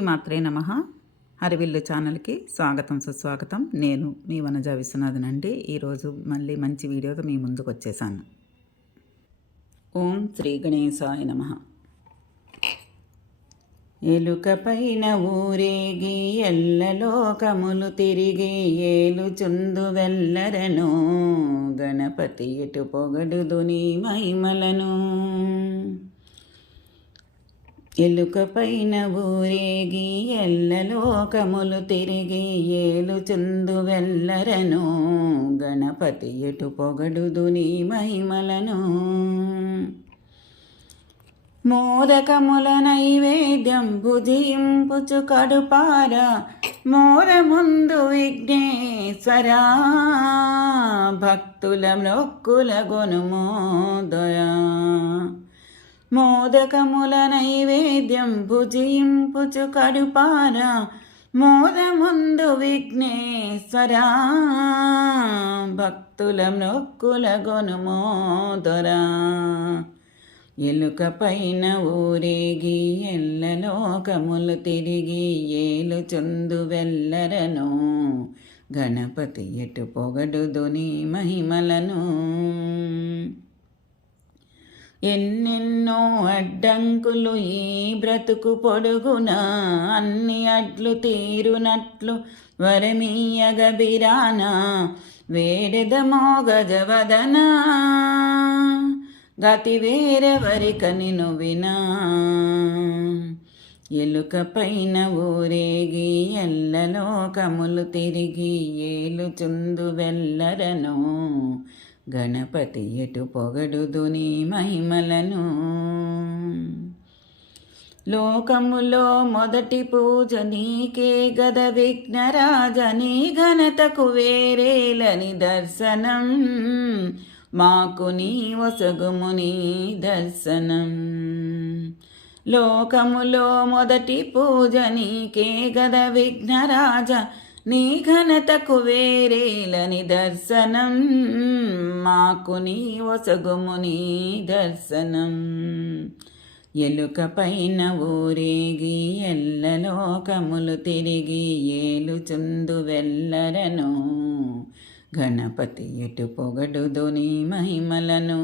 శ్రీమాత్రే నమ. హరివిల్లు ఛానల్కి స్వాగతం సుస్వాగతం. నేను మీ వనజ విశ్వనాథన్ అండి. ఈరోజు మళ్ళీ మంచి వీడియోతో మీ ముందుకు వచ్చేసాను ఓం శ్రీ గణేశాయ నమ. ఎలుక పైన ఊరేగి ఎల్లలోకములు తిరిగి ఏలుచుందు వెల్లరను. గణపతి ఎటు పొగడుదుని మహిమలను. ఎలుక పైన ఊరేగి ఎల్లలోకములు తిరిగి ఏలుచుందు వెల్లరను. గణపతి ఎటు పొగడుదు నీ మహిమలను. మోదకముల నైవేద్యం భుజింపుచు కడుపార. మోర ముందు విఘ్నేశ్వరా. భక్తుల మొక్కుల గొనుమోదయా మోదకముల నైవేద్యం భుజింపుచు కడుపార మోదముందు విఘ్నేశ్వరా. భక్తుల నొక్కుల గొనుమోదరా ఎలుక పైన ఊరేగి ఎల్లలోకములు తిరిగి ఏలుచుందు వెల్లరను. గణపతి ఎటు పొగడుదుని మహిమలను. ఎన్నెన్నో అడ్డంకులు ఈ బ్రతుకు పొడుగునా అన్ని అడ్లు తీరునట్లు వరమీయగబిరాన వేడెదమో గజవదనా గతి వేరెవరికని నువ్వినా. ఎలుక పైన ఊరేగి ఎల్లలోకములు తిరిగి ఏలుచుందు వెల్లరను గణపతి ఎటు పొగడుదుని మహిమలను? లోకములో మొదటి పూజ నీకే గద విఘ్నరాజని ఘనతకు వేరేలని దర్శనం. మాకు నీ వసగుముని దర్శనం. లోకములో మొదటి పూజ నీకే గద విఘ్నరాజ నీ ఘనతకు వేరేలని దర్శనం. మాకు నీ ఒసగుము నీ దర్శనం. ఎలుక పైన ఊరేగి ఎల్లలోకములు తిరిగి ఏలుచుందు వెల్లరను. గణపతి ఎటు పొగడుదు నీ మహిమలను?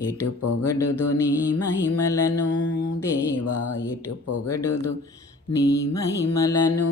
ఎటు పొగడుదు నీ మహిమలను? దేవా ఎటు పొగడుదు నీ మహిమలను.